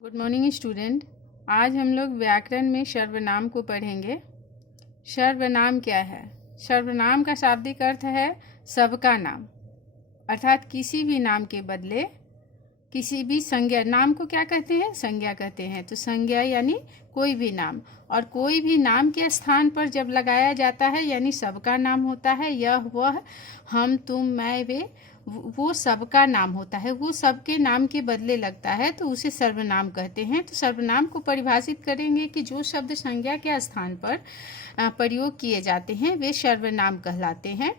Good morning student. आज हम लोग व्याकरण में सर्वनाम को पढ़ेंगे। सर्वनाम क्या है? सर्वनाम का शाब्दिक अर्थ है सबका नाम, अर्थात किसी भी नाम के बदले किसी भी संज्ञा। नाम को क्या कहते हैं? संज्ञा कहते हैं। तो संज्ञा यानी कोई भी नाम, और कोई भी नाम के स्थान पर जब लगाया जाता है यानी सबका नाम होता है। यह वह हम तुम मैं वे वो सबका नाम होता है। वो सबके नाम के बदले लगता है तो उसे सर्वनाम कहते हैं। तो सर्वनाम को परिभाषित करेंगे कि जो शब्द संज्ञा के स्थान पर प्रयोग किए जाते हैं वे सर्वनाम कहलाते हैं।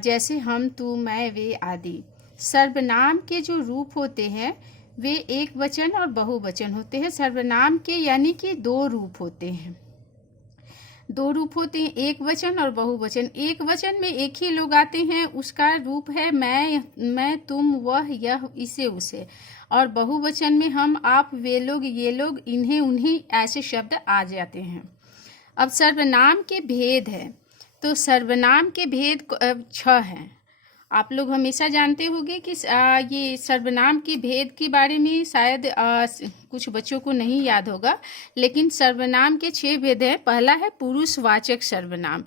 जैसे हम तू मैं वे आदि। सर्वनाम के जो रूप होते हैं वे एक वचन और बहुवचन होते हैं। सर्वनाम के यानी कि दो रूप होते हैं। एक वचन और बहुवचन। एक वचन में एक ही लोग आते हैं, उसका रूप है मैं तुम वह यह इसे उसे। और बहुवचन में हम आप वे लोग ये लोग इन्हें उन्हीं ऐसे शब्द आ जाते हैं। अब सर्वनाम के भेद है। तो सर्वनाम के भेद 6 हैं। आप लोग हमेशा जानते होंगे कि ये सर्वनाम के भेद के बारे में शायद कुछ बच्चों को नहीं याद होगा, लेकिन सर्वनाम के 6 भेद हैं। पहला है पुरुषवाचक सर्वनाम।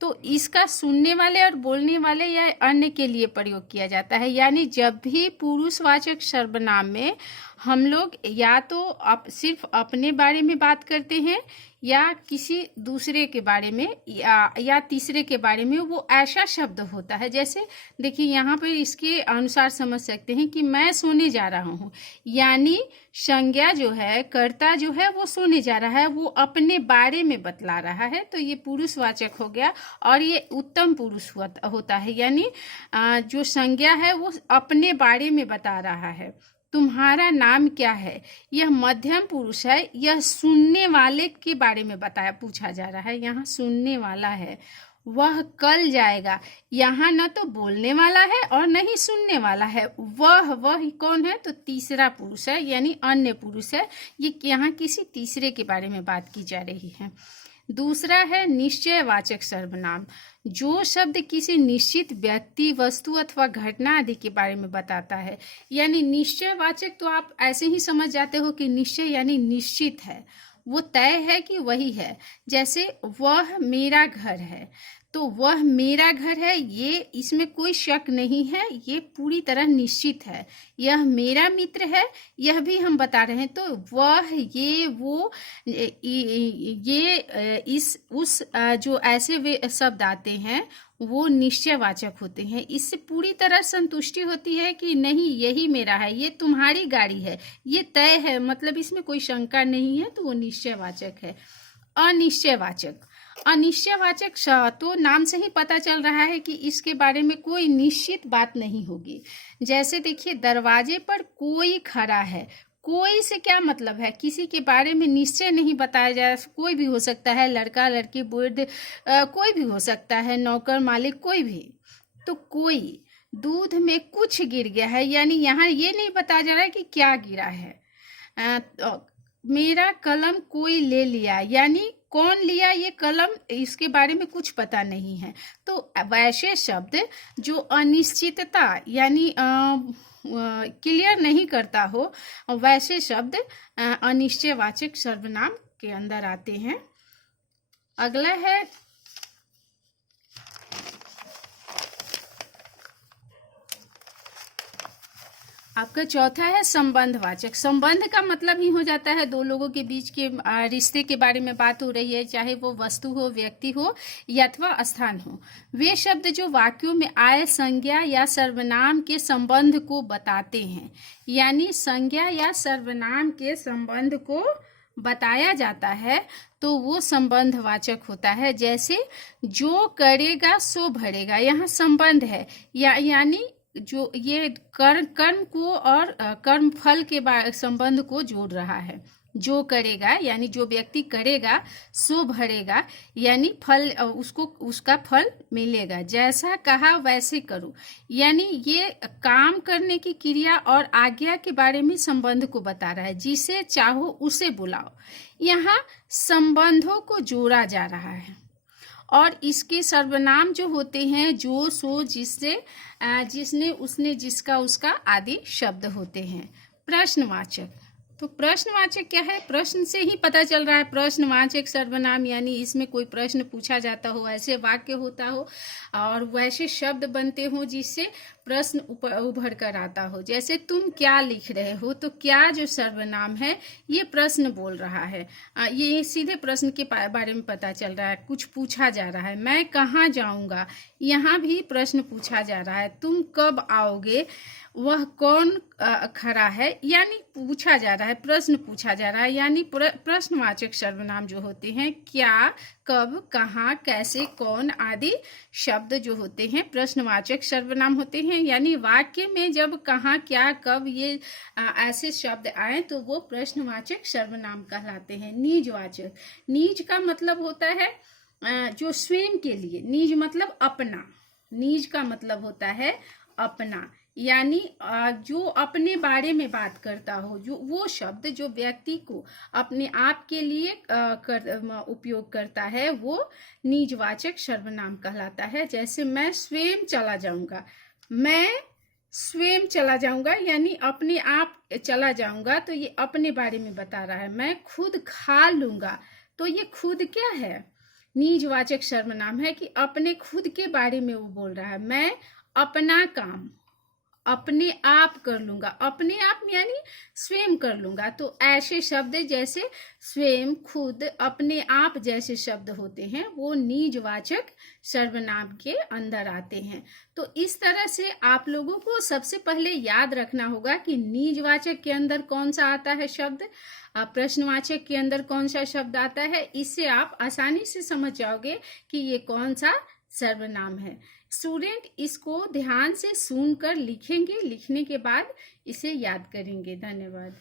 तो इसका सुनने वाले और बोलने वाले या अन्य के लिए प्रयोग किया जाता है। यानी जब भी पुरुषवाचक सर्वनाम में हम लोग या तो सिर्फ अपने बारे में बात करते हैं या किसी दूसरे के बारे में या तीसरे के बारे में, वो ऐसा शब्द होता है। जैसे देखिए यहाँ पर इसके अनुसार समझ सकते हैं कि मैं सोने जा रहा हूँ, यानी संज्ञा जो है, कर्ता जो है वो सोने जा रहा है, वो अपने बारे में बतला रहा है। तो ये पुरुषवाचक हो गया। और ये उत्तम पुरुष होता है, यानी जो संज्ञा है वो अपने बारे में बता रहा है। तुम्हारा नाम क्या है, यह मध्यम पुरुष है, यह सुनने वाले के बारे में पूछा जा रहा है। यहाँ सुनने वाला है। वह कल जाएगा, यहाँ न तो बोलने वाला है और न ही सुनने वाला है। वह कौन है? तो तीसरा पुरुष है, यानी अन्य पुरुष है। ये यहाँ किसी तीसरे के बारे में बात की जा रही है। दूसरा है निश्चयवाचक सर्वनाम। जो शब्द किसी निश्चित व्यक्ति, वस्तु अथवा घटना आदि के बारे में बताता है। यानी निश्चयवाचक तो आप ऐसे ही समझ जाते हो कि निश्चय यानी निश्चित है, वो तय है कि वही है। जैसे वह मेरा घर है, तो वह मेरा घर है, ये इसमें कोई शक नहीं है, ये पूरी तरह निश्चित है। यह मेरा मित्र है, यह भी हम बता रहे हैं। तो वह, ये, वो, ये, इस, उस, जो ऐसे वे शब्द आते हैं वो निश्चयवाचक होते हैं। इससे पूरी तरह संतुष्टि होती है कि नहीं यही मेरा है, ये तुम्हारी गाड़ी है, ये तय है, मतलब इसमें कोई शंका नहीं है, तो वो निश्चयवाचक है। अनिश्चयवाचक तो नाम से ही पता चल रहा है कि इसके बारे में कोई निश्चित बात नहीं होगी। जैसे देखिए दरवाजे पर कोई खड़ा है। कोई से क्या मतलब है? किसी के बारे में निश्चय नहीं बताया जा, कोई भी हो सकता है, लड़का लड़की वृद्ध कोई भी हो सकता है, नौकर मालिक कोई भी। तो कोई। दूध में कुछ गिर गया है, यानी यहाँ ये नहीं बताया जा रहा है कि क्या गिरा है। मेरा कलम कोई ले लिया, यानी कौन लिया ये कलम, इसके बारे में कुछ पता नहीं है। तो वैसे शब्द जो अनिश्चितता यानी क्लियर नहीं करता हो, वैसे शब्द अनिश्चयवाचक सर्वनाम के अंदर आते हैं। अगला है आपका चौथा है संबंधवाचक। संबंध का मतलब ही हो जाता है दो लोगों के बीच के रिश्ते के बारे में बात हो रही है, चाहे वो वस्तु हो, व्यक्ति हो या अथवा स्थान हो। वे शब्द जो वाक्यों में आए संज्ञा या सर्वनाम के संबंध को बताते हैं। यानी संज्ञा या सर्वनाम के संबंध को बताया जाता है तो वो संबंधवाचक होता है। जैसे जो करेगा सो भरेगा, यहाँ संबंध है, यानी जो ये कर्म को और कर्म फल के संबंध को जोड़ रहा है। जो करेगा यानी जो व्यक्ति करेगा, सो भरेगा यानी फल, उसको उसका फल मिलेगा। जैसा कहा वैसे करो, यानी ये काम करने की क्रिया और आज्ञा के बारे में संबंध को बता रहा है। जिसे चाहो उसे बुलाओ, यहाँ संबंधों को जोड़ा जा रहा है। और इसके सर्वनाम जो होते हैं जो, सो, जिससे, जिसने, उसने, जिसका, उसका आदि शब्द होते हैं। प्रश्नवाचक तो प्रश्नवाचक क्या है? प्रश्न से ही पता चल रहा है। प्रश्नवाचक सर्वनाम यानी इसमें कोई प्रश्न पूछा जाता हो, ऐसे वाक्य होता हो और वैसे शब्द बनते हो जिससे प्रश्न उभर कर आता हो। जैसे तुम क्या लिख रहे हो, तो क्या जो सर्वनाम है ये प्रश्न बोल रहा है। ये सीधे प्रश्न के बारे में पता चल रहा है, कुछ पूछा जा रहा है। मैं कहाँ जाऊँगा, यहाँ भी प्रश्न पूछा जा रहा है। तुम कब आओगे, वह कौन खड़ा है, यानी पूछा जा रहा है, प्रश्न पूछा जा रहा है। यानी प्रश्नवाचक सर्वनाम जो होते हैं क्या, कब, कहाँ, कैसे, कौन आदि शब्द जो होते हैं प्रश्नवाचक सर्वनाम होते हैं। यानी वाक्य में जब कहाँ, क्या, कब ये ऐसे शब्द आए तो वो प्रश्नवाचक सर्वनाम कहलाते हैं। निजवाचक, निज का मतलब होता है जो स्वयं के लिए, निज मतलब अपना, निज का मतलब होता है अपना, यानी जो अपने बारे में बात करता हो, जो वो शब्द जो व्यक्ति को अपने आप के लिए उपयोग करता है वो निजवाचक सर्वनाम कहलाता है। जैसे मैं स्वयं चला जाऊंगा, मैं स्वयं चला जाऊंगा यानी अपने आप चला जाऊंगा, तो ये अपने बारे में बता रहा है। मैं खुद खा लूंगा, तो ये खुद क्या है, निजवाचक सर्वनाम है कि अपने खुद के बारे में वो बोल रहा है। मैं अपना काम अपने आप कर लूंगा, अपने आप यानी स्वयं कर लूंगा। तो ऐसे शब्द जैसे स्वयं, खुद, अपने आप जैसे शब्द होते हैं वो निजवाचक सर्वनाम के अंदर आते हैं। तो इस तरह से आप लोगों को सबसे पहले याद रखना होगा कि निजवाचक के अंदर कौन सा आता है शब्द, प्रश्नवाचक के अंदर कौन सा शब्द आता है। इससे आप आसानी से समझ जाओगे कि ये कौन सा सर्वनाम है। स्टूडेंट इसको ध्यान से सुनकर लिखेंगे, लिखने के बाद इसे याद करेंगे। धन्यवाद।